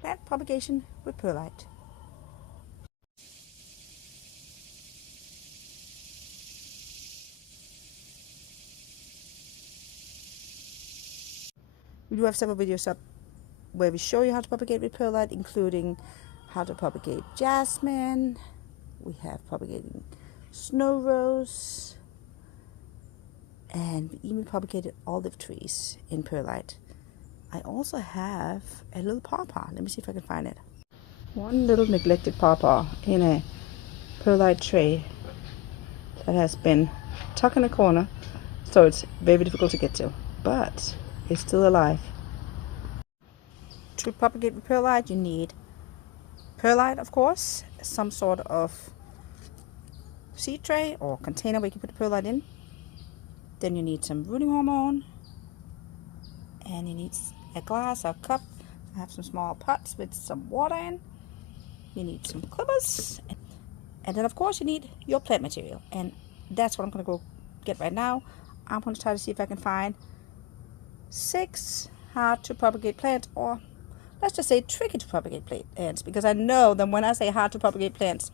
Plant propagation with perlite. We do have several videos up where we show you how to propagate with perlite, including how to propagate jasmine. We have propagating snow rose, and we even propagated olive trees in perlite. I also have a little pawpaw. Let me see if I can find it. One little neglected pawpaw in a perlite tray that has been tucked in a corner, so it's very difficult to get to, but it's still alive. To propagate with perlite, you need perlite, of course, some sort of seed tray or container where you can put the perlite in. Then you need some rooting hormone, and you need a glass or cup. I have some small pots with some water in. You need some clippers, and then of course you need your plant material, and that's what I'm going to go get right now. I'm going to try to see if I can find 6 hard to propagate plants, or let's just say tricky to propagate plants, because I know that when I say hard to propagate plants,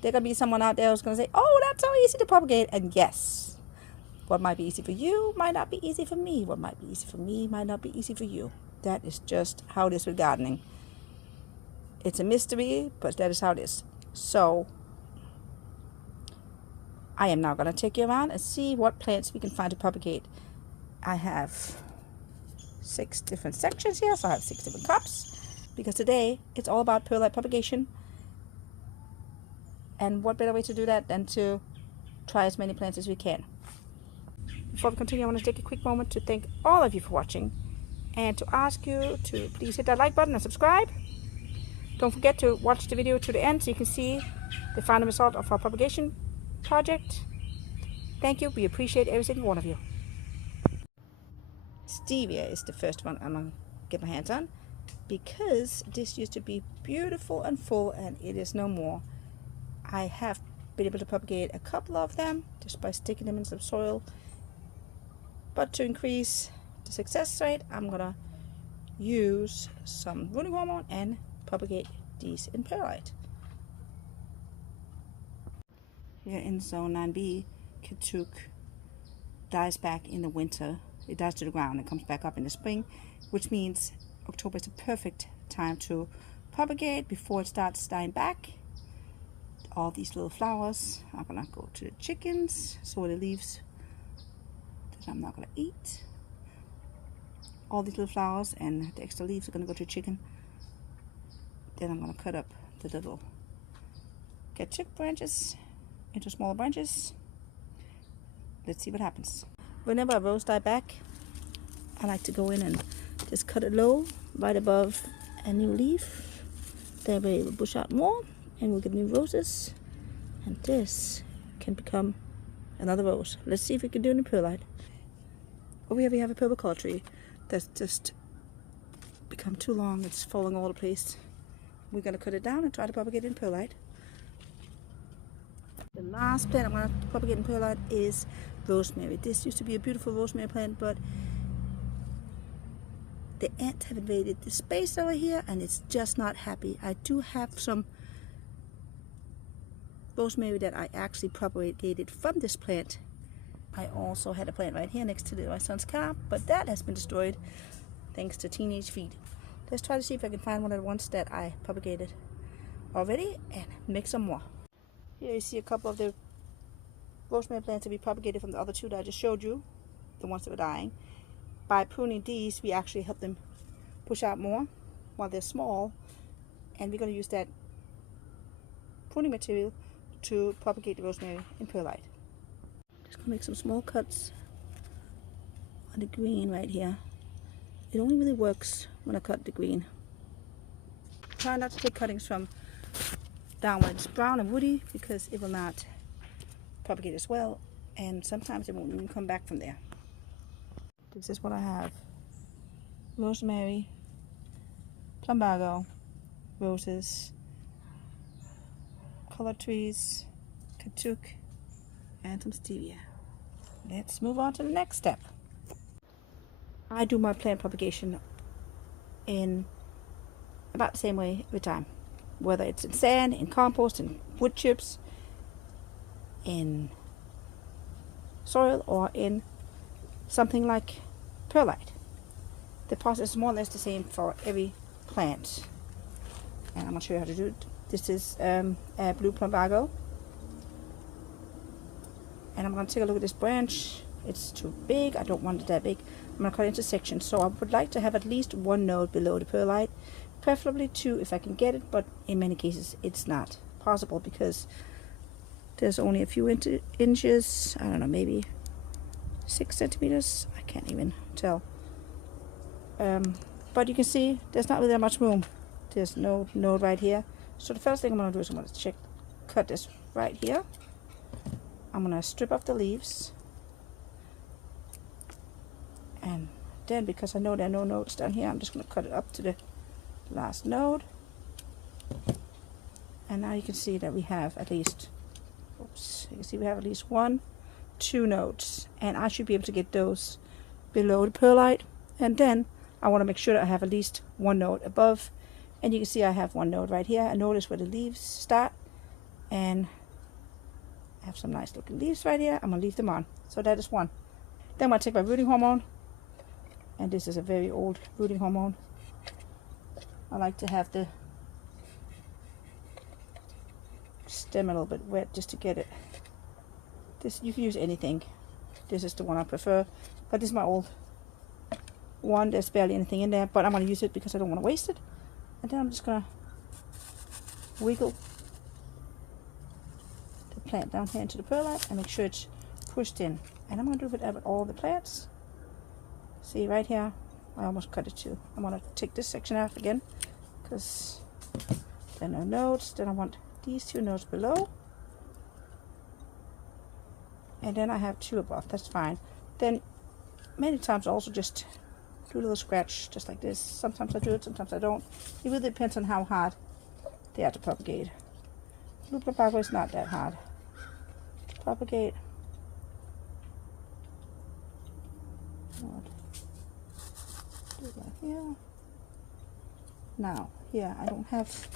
there's going to be someone out there who's going to say, oh, that's so easy to propagate. And yes, what might be easy for you might not be easy for me. What might be easy for me might not be easy for you. That is just how it is with gardening. It's a mystery, but that is how it is. So I am now going to take you around and see what plants we can find to propagate. I have 6 different sections here, so I have 6 different cups, because today it's all about perlite propagation. And what better way to do that than to try as many plants as we can. Before we continue, I want to take a quick moment to thank all of you for watching, and to ask you to please hit that like button and subscribe. Don't forget to watch the video to the end so you can see the final result of our propagation project. Thank you. We appreciate every single one of you. Stevia is the first one I'm going to get my hands on, because this used to be beautiful and full, and it is no more. I have been able to propagate a couple of them just by sticking them in some soil, but to increase the success rate, I'm going to use some rooting hormone and propagate these in perlite. Here in zone 9B, katuk dies back in the winter. It dies to the ground and comes back up in the spring, which means October is the perfect time to propagate before it starts dying back. All these little flowers are gonna go to the chickens, so the leaves that I'm not gonna eat. All these little flowers and the extra leaves are gonna go to the chicken. Then I'm gonna cut up the little katuk branches into smaller branches. Let's see what happens. Whenever a rose die back, I like to go in and just cut it low, right above a new leaf. That way it will bush out more, and we'll get new roses, and this can become another rose. Let's see if we can do it in perlite. Over here we have a purple color tree that's just become too long. It's falling all over the place. We're going to cut it down and try to propagate it in perlite. The last plant I'm going to propagate in perlite is rosemary. This used to be a beautiful rosemary plant, but the ants have invaded the space over here, and it's just not happy. I do have some rosemary that I actually propagated from this plant. I also had a plant right here next to my son's car, but that has been destroyed thanks to teenage feet. Let's try to see if I can find one of the ones that I propagated already and make some more. Here you see a couple of the rosemary plants that we propagated from the other 2 that I just showed you, the ones that were dying. By pruning these, we actually help them push out more while they're small, and we're going to use that pruning material to propagate the rosemary in perlite. Just going to make some small cuts on the green right here. It only really works when I cut the green. Try not to take cuttings from down when it's brown and woody, because it will not propagate as well, and sometimes it won't even come back from there. This is what I have: rosemary, plumbago, roses, color trees, katuk, and some stevia. Let's move on to the next step. I do my plant propagation in about the same way every time. Whether it's in sand, in compost, in wood chips, in soil, or in something like perlite. The process is more or less the same for every plant. And I'm going to show you how to do it. This is a blue plumbago. And I'm going to take a look at this branch. It's too big. I don't want it that big. I'm going to cut it into sections. So I would like to have at least one node below the perlite. Preferably two if I can get it, but in many cases it's not possible because there's only a few inches. I don't know, maybe 6 centimeters. I can't even tell. But you can see there's not really that much room. There's no node right here. So the first thing I'm going to do is I'm going to cut this right here. I'm going to strip off the leaves. And then, because I know there are no nodes down here, I'm just going to cut it up to the last node. And now you can see that we have at least, oops, you can see we have at least 1, 2 nodes. And I should be able to get those below the perlite. And then I want to make sure that I have at least 1 node above. And you can see I have 1 node right here. And notice where the leaves start. And I have some nice looking leaves right here. I'm going to leave them on. So that is 1. Then I'm going to take my rooting hormone. And this is a very old rooting hormone. I like to have the stem a little bit wet just to get it. This, you can use anything. This is the one I prefer. But this is my old one. There's barely anything in there. But I'm going to use it because I don't want to waste it. And then I'm just going to wiggle the plant down here into the perlite and make sure it's pushed in. And I'm going to do it with all the plants. See right here, I almost cut it too. I'm going to take this section out again because there are no nodes. Then I want these 2 nodes below. And then I have 2 above. That's fine. Then many times I also just do a little scratch just like this. Sometimes I do it, sometimes I don't. It really depends on how hard they are to propagate. Blue plumbago is not that hard to propagate. Here. Now, here I don't have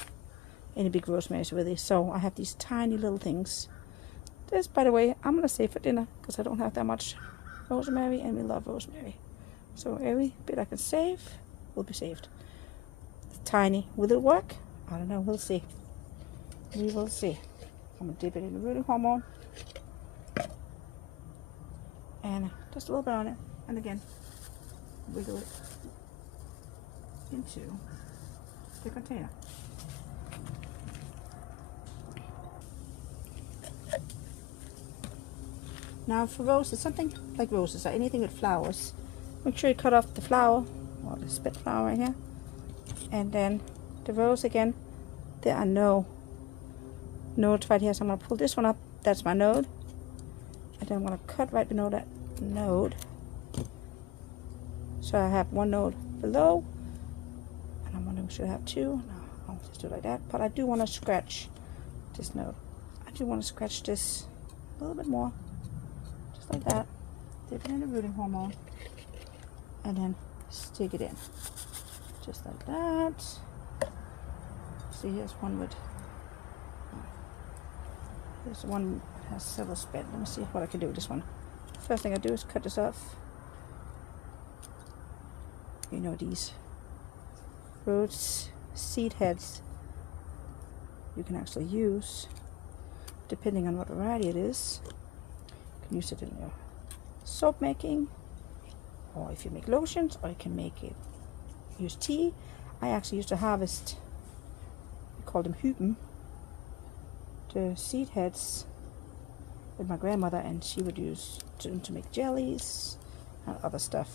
any big rosemaries really, so I have these tiny little things. This, by the way, I'm gonna save for dinner because I don't have that much rosemary, and we love rosemary. So every bit I can save will be saved. It's tiny. Will it work? I don't know. We'll see. We will see. I'm gonna dip it in the rooting hormone, and just a little bit on it, and again, wiggle it into the container. Now for roses, something like roses or anything with flowers, make sure you cut off the flower or the spit flower right here. And then the rose again, there are no nodes right here, so I'm going to pull this one up. That's my node. And then I'm going to cut right below that node. So I have 1 node below. And I'm wondering, should I have 2? No, I'll just do it like that. But I do want to scratch this node. I do want to scratch this a little bit more. Just like that. Dip it in the rooting hormone. And then stick it in. Just like that. See, here's one with... Here's one that has several spit. Let me see what I can do with this one. First thing I do is cut this off. You know, these rose seed heads you can actually use depending on what variety it is. You can use it in your soap making, or if you make lotions, or you can make it use tea. I actually used to harvest, we call them hupen, the seed heads with my grandmother, and she would use them to make jellies and other stuff.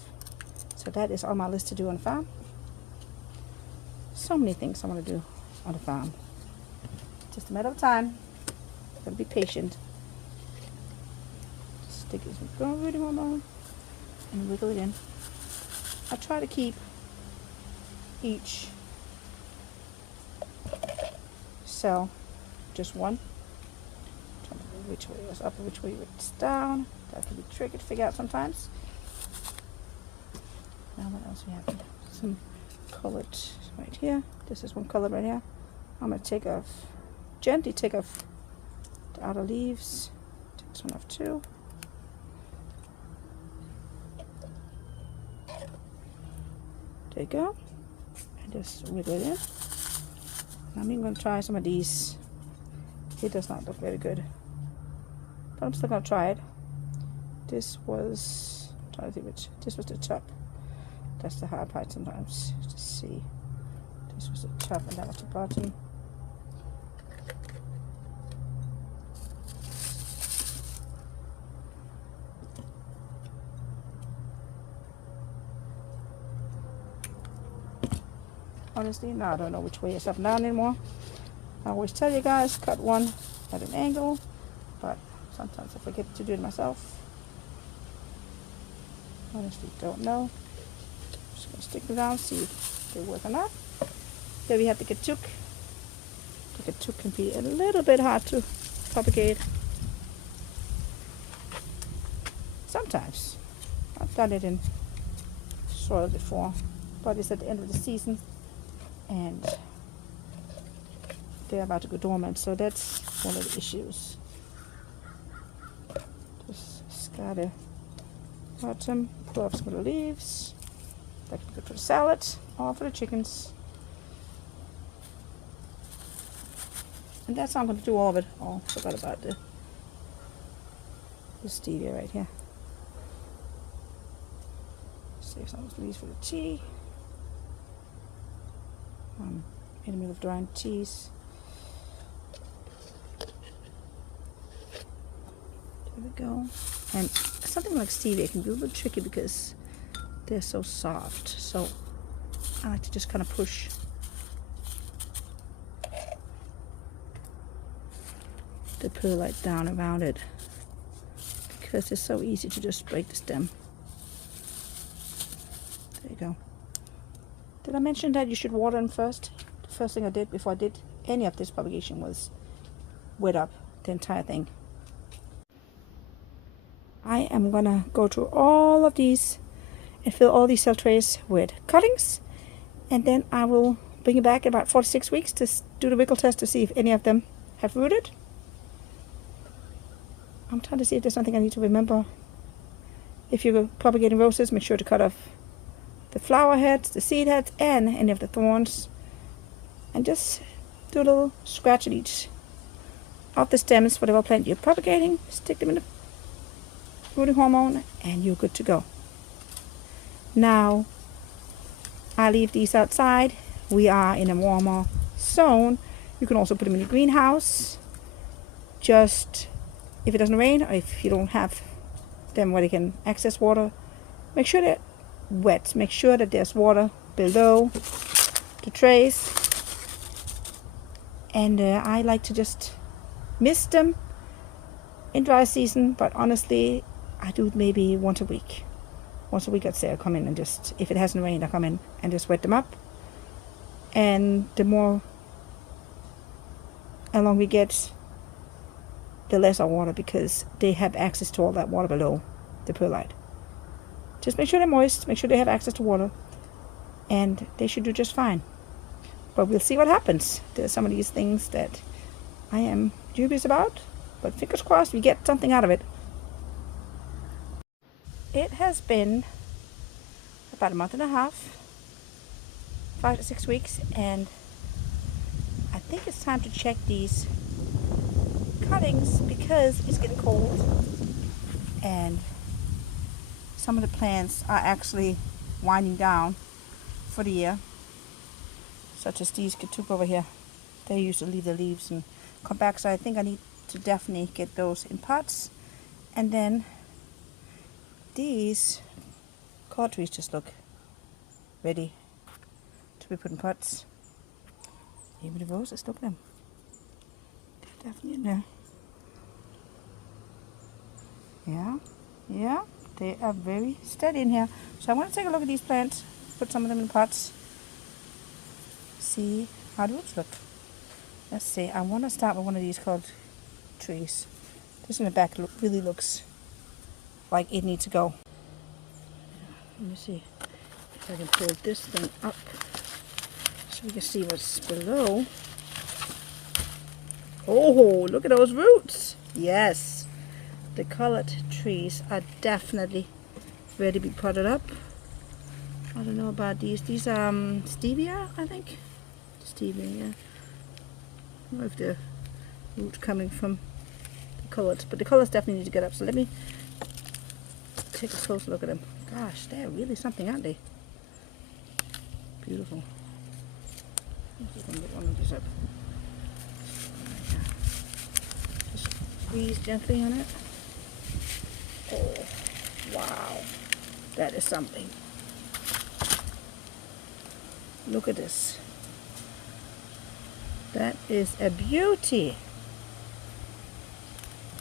So that is on my list to do on the farm. So many things I want to do on the farm. Just a matter of time. Gotta be patient. Stick it in rooting hormone and wiggle it in. I try to keep each cell just one. Trying to know which way was up and which way was down. That can be tricky to figure out sometimes. Now what else we have? Some colored right here. This is one color right here. I'm going to take off, gently take off the outer leaves. Take this one off too. There you go. And just wiggle it in. I'm even going to try some of these. It does not look very good, but I'm still going to try it. This was, I'm trying to think which, this was the top. That's the hard part sometimes to see. This was the top and that was the bottom. Honestly, now I don't know which way it's up and down anymore. I always tell you guys, cut one at an angle, but sometimes I forget to do it myself. Honestly, don't know. Just gonna stick them down, see if they work or not. There we have the katuk. The katuk can be a little bit hard to propagate. Sometimes. I've done it in soil before, but it's at the end of the season and they're about to go dormant, so that's one of the issues. Just scatter bottom, pull off some of the leaves. That can be good for the salad or for the chickens. And that's how I'm going to do all of it. Oh, forgot about the stevia right here. Save some of those leaves for the tea. In the middle of drying teas. There we go. And something like stevia can be a little tricky because they're so soft. So I like to just kind of push the perlite down around it because it's so easy to just break the stem. There you go. Did I mention that you should water them first? The first thing I did before I did any of this propagation was wet up the entire thing. I am gonna go through all of these and fill all these cell trays with cuttings, and then I will bring it back in about 4 to 6 weeks to do the wiggle test to see if any of them have rooted. I'm trying to see if there's something I need to remember. If you're propagating roses, make sure to cut off the flower heads, the seed heads, and any of the thorns, and just do a little scratch at each of the stems, whatever plant you're propagating. Stick them in the rooting hormone and you're good to go. Now I leave these outside. We are in a warmer zone. You can also put them in the greenhouse, just if it doesn't rain or if you don't have them where they can access water. Make sure they're wet. Make sure that there's water below the trays, and I like to just mist them in dry season, but honestly I do it maybe once a week. Once a week I'd say I come in and just, if it hasn't rained, I come in and just wet them up. And the more along we get, the less I water, because they have access to all that water below the perlite. Just make sure they're moist, make sure they have access to water, and they should do just fine. But we'll see what happens. There's some of these things that I am dubious about, but fingers crossed we get something out of it. It has been about a month and a half, 5 to 6 weeks, and I think it's time to check these cuttings because it's getting cold and some of the plants are actually winding down for the year, such as these katuk over here. They used to leave the leaves and come back, so I think I need to definitely get those in pots. And then these cord trees just look ready to be put in pots. Even the roses, look at them. They're definitely in there. Yeah, they are very steady in here. So I want to take a look at these plants, put some of them in pots, see how the roots look. Let's see, I want to start with one of these cord trees. This in the back really looks like it needs to go. Let me see if I can pull this thing up so so we can see what's below. Oh, look at those roots. Yes, the colored trees are definitely ready to be potted up. I don't know about these. These are stevia, I think. Stevia, yeah. I don't know if the root coming from the colors, but the colors definitely need to get up. So let me take a close look at them. Gosh, they're really something, aren't they? Beautiful. I'm just gonna get one of these up. Just squeeze gently on it. Oh, wow, that is something. Look at this. That is a beauty.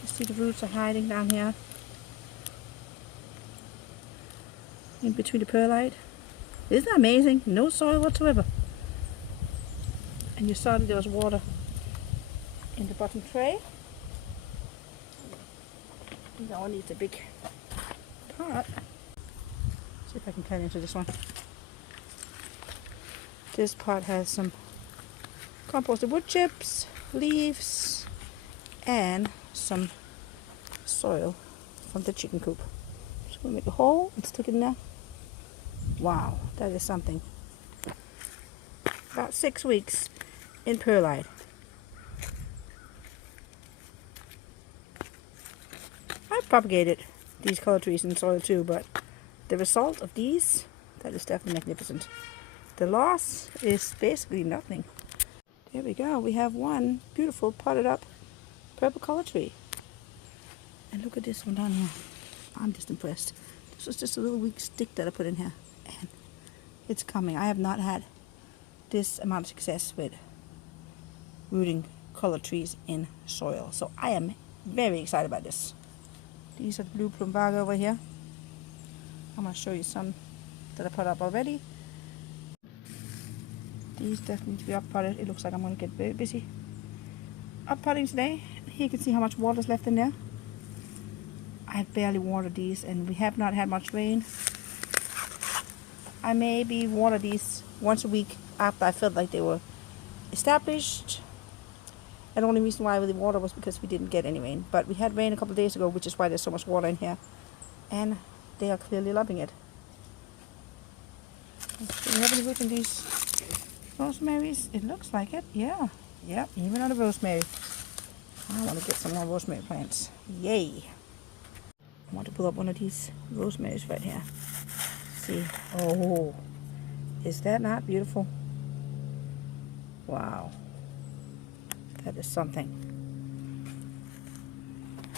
You see the roots are hiding down here in between the perlite. Isn't that amazing? No soil whatsoever. And you saw that there was water in the bottom tray. That one needs a big pot. See if I can cut into this one. This pot has some composted wood chips, leaves, and some soil from the chicken coop. Just gonna make a hole and stick it in there. Wow, that is something. About 6 weeks in perlite. I've propagated these color trees in soil too, but the result of these, that is definitely magnificent. The loss is basically nothing. There we go. We have one beautiful potted up purple color tree. And look at this one down here. I'm just impressed. This was just a little weak stick that I put in here. And it's coming. I have not had this amount of success with rooting color trees in soil. So I am very excited about this. These are the blue plumbago over here. I'm going to show you some that I put up already. These definitely need to be up potted. It looks like I'm going to get very busy up potting today. Here you can see how much water is left in there. I've barely watered these and we have not had much rain. I maybe water these once a week after I felt like they were established. And the only reason why I really water was because we didn't get any rain. But we had rain a couple of days ago, which is why there's so much water in here. And they are clearly loving it. Do we have any root in these rosemaries? It looks like it. Yeah. Yep, even on the rosemary. I want to get some more rosemary plants. Yay. I want to pull up one of these rosemaries right here. See. Oh, is that not beautiful? Wow. That is something.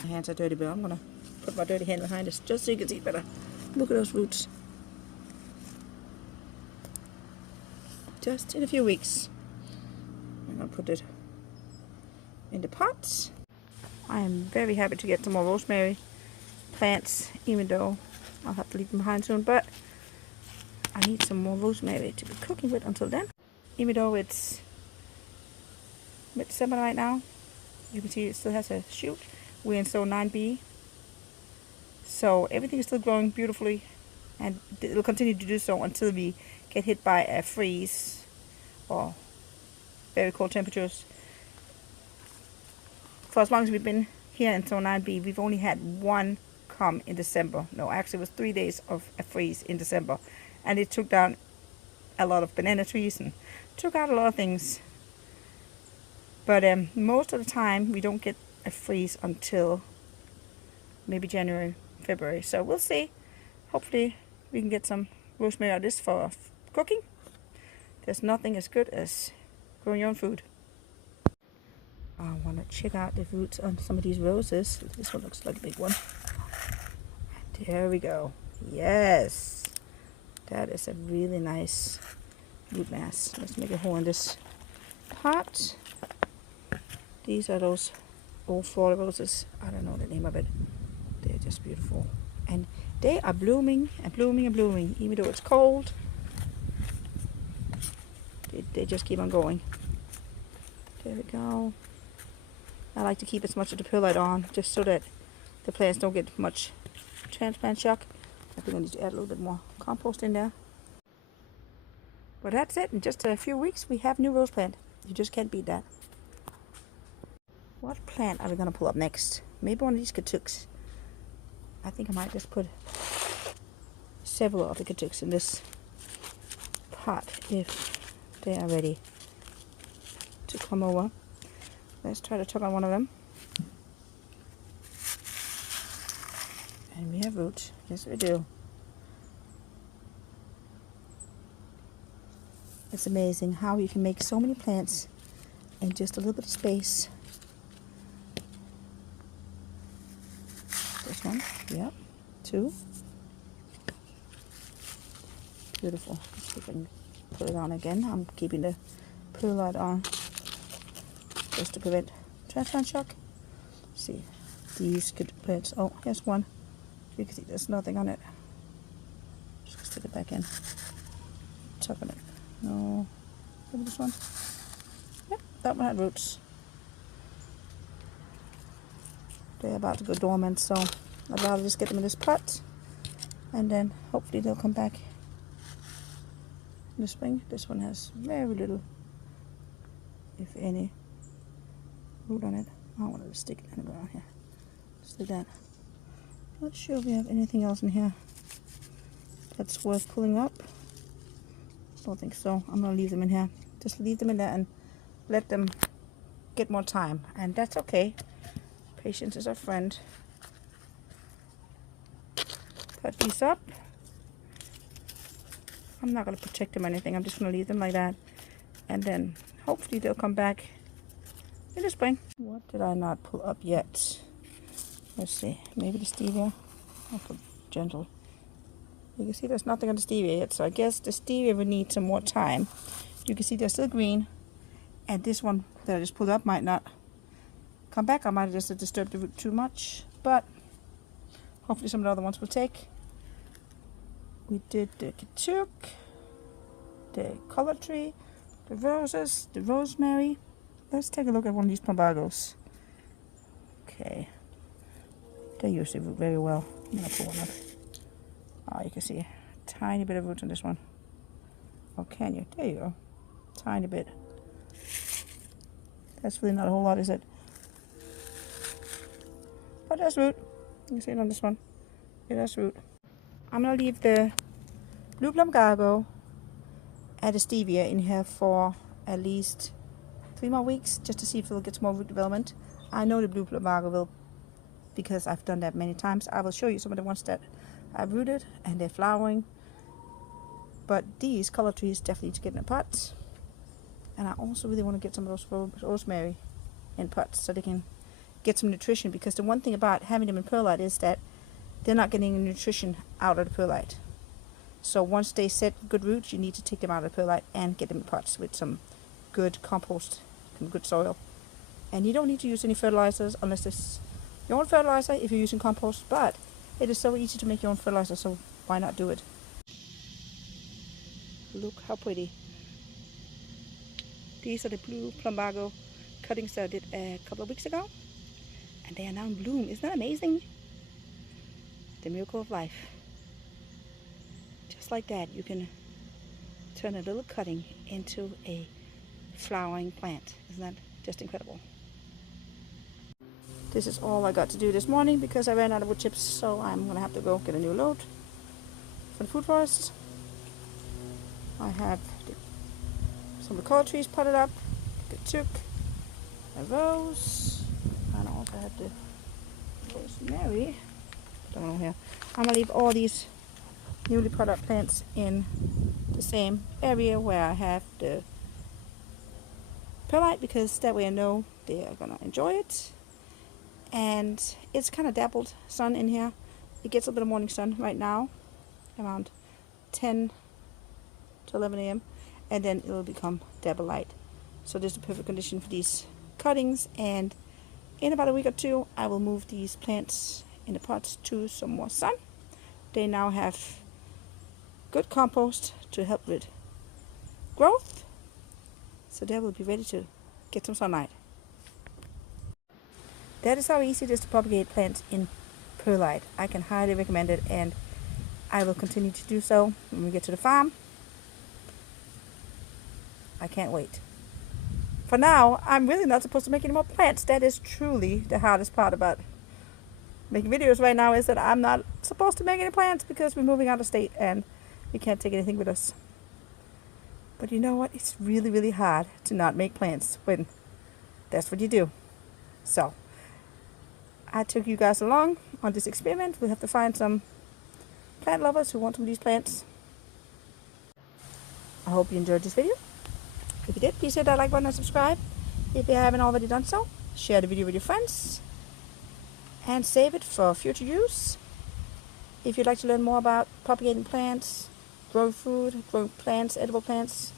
My hands are dirty, but I'm going to put my dirty hand behind this just so you can see better. Look at those roots. Just in a few weeks. I'm going to put it in the pots. I am very happy to get some more rosemary plants, even though I'll have to leave them behind soon. But I need some more rosemary to be cooking with until then. Even though it's mid-December right now, you can see it still has a shoot. We're in zone 9B. So everything is still growing beautifully, and it will continue to do so until we get hit by a freeze or very cold temperatures. For as long as we've been here in zone 9B, we've only had one come in December. No, actually it was 3 days of a freeze in December, and it took down a lot of banana trees and took out a lot of things. But most of the time we don't get a freeze until maybe January, February. So we'll see. Hopefully we can get some rosemary out of this for cooking. There's nothing as good as growing your own food. I want to check out the roots on some of these roses. This one looks like a big one. There we go. Yes, that is a really nice root mass. Let's make a hole in this pot. These are those old Florida roses. I don't know the name of it. They're just beautiful. And they are blooming and blooming and blooming. Even though it's cold, they just keep on going. There we go. I like to keep as much of the perlite on just so that the plants don't get much transplant shock. I think I need to add a little bit more compost in there. Well, that's it. In just a few weeks, we have new rose plant. You just can't beat that. What plant are we going to pull up next? Maybe one of these katuks. I think I might just put several of the katuks in this pot if they are ready to come over. Let's try to tug on one of them. And we have roots. Yes, we do. It's amazing how you can make so many plants in just a little bit of space. This one, yep, 2. Beautiful. Let's see if I can put it on again. I'm keeping the perlite on just to prevent transplant shock. Let's see, these good plants. Oh, here's one. You can see there's nothing on it. Just stick it back in. Tuck on it. No. Maybe this one. Yep, that one had roots. They're about to go dormant, so I'd rather just get them in this pot, and then hopefully they'll come back in the spring. This one has very little, if any, root on it. I wanted to stick it in the ground here. Just like that. Not sure if we have anything else in here that's worth pulling up. Don't think so. I'm gonna leave them in here. Just leave them in there and let them get more time, and that's okay. Patience is our friend. Put these up. I'm not going to protect them or anything. I'm just going to leave them like that. And then hopefully they'll come back in the spring. What did I not pull up yet? Let's see. Maybe the stevia. I'll put gentle. You can see there's nothing on the stevia yet. So I guess the stevia would need some more time. You can see they're still green. And this one that I just pulled up might not come back. I might have just disturbed the root too much, but hopefully some of the other ones will take. We did the katuk, the color tree, the roses, the rosemary. Let's take a look at one of these plumbagos. Okay, they usually root very well. I'm gonna pull one up. Oh, you can see a tiny bit of roots on this one. Oh, can you? There you go. Tiny bit. That's really not a whole lot, is it? But there's root. You can see it on this one. Yeah, there's root. I'm going to leave the blue plumbago and the stevia in here for at least 3 more weeks, just to see if it'll get some more root development. I know the blue plumbago will, because I've done that many times. I will show you some of the ones that I've rooted and they're flowering. But these color trees definitely need to get in a pot. And I also really want to get some of those rosemary in pots so they can get some nutrition, because the one thing about having them in perlite is that they're not getting nutrition out of the perlite. So once they set good roots, you need to take them out of the perlite and get them in pots with some good compost and good soil. And you don't need to use any fertilizers unless it's your own fertilizer if you're using compost, but it is so easy to make your own fertilizer, so why not do it? Look how pretty. These are the blue plumbago cuttings that I did a couple of weeks ago. And they are now in bloom. Isn't that amazing? The miracle of life. Just like that, you can turn a little cutting into a flowering plant. Isn't that just incredible? This is all I got to do this morning because I ran out of wood chips, so I'm going to have to go get a new load for the food forest. I have some of the color trees potted up, katuk, a rose, and I also have the rosemary. Don't know here. I'm gonna leave all these newly potted up plants in the same area where I have the perlite, because that way I know they are gonna enjoy it. And it's kind of dappled sun in here. It gets a bit of morning sun right now, around 10 to 11 a.m. and then it will become dapple light. So this is the perfect condition for these cuttings, and in about a week or 2 I will move these plants in the pots to some more sun. They now have good compost to help with growth, so they will be ready to get some sunlight. That is how easy it is to propagate plants in perlite. I can highly recommend it, and I will continue to do so when we get to the farm. I can't wait. For now, I'm really not supposed to make any more plants. That is truly the hardest part about making videos right now, is that I'm not supposed to make any plants because we're moving out of state and we can't take anything with us. But you know what? It's really, really hard to not make plants when that's what you do. So, I took you guys along on this experiment. We'll have to find some plant lovers who want some of these plants. I hope you enjoyed this video. If you did, please hit that like button and subscribe. If you haven't already done so, share the video with your friends and save it for future use. If you'd like to learn more about propagating plants, growing food, growing plants, edible plants,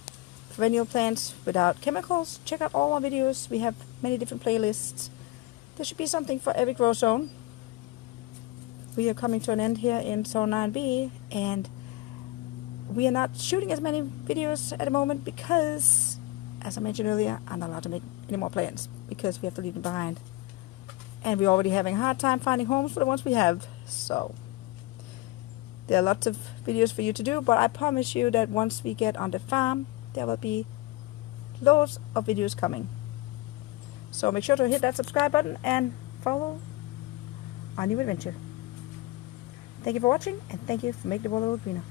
perennial plants without chemicals, check out all our videos. We have many different playlists. There should be something for every grow zone. We are coming to an end here in Zone 9B, and we are not shooting as many videos at the moment because, as I mentioned earlier, I'm not allowed to make any more plants because we have to leave them behind. And we're already having a hard time finding homes for the ones we have. So, there are lots of videos for you to do, but I promise you that once we get on the farm, there will be loads of videos coming. So make sure to hit that subscribe button and follow our new adventure. Thank you for watching, and thank you for making the world a little greener.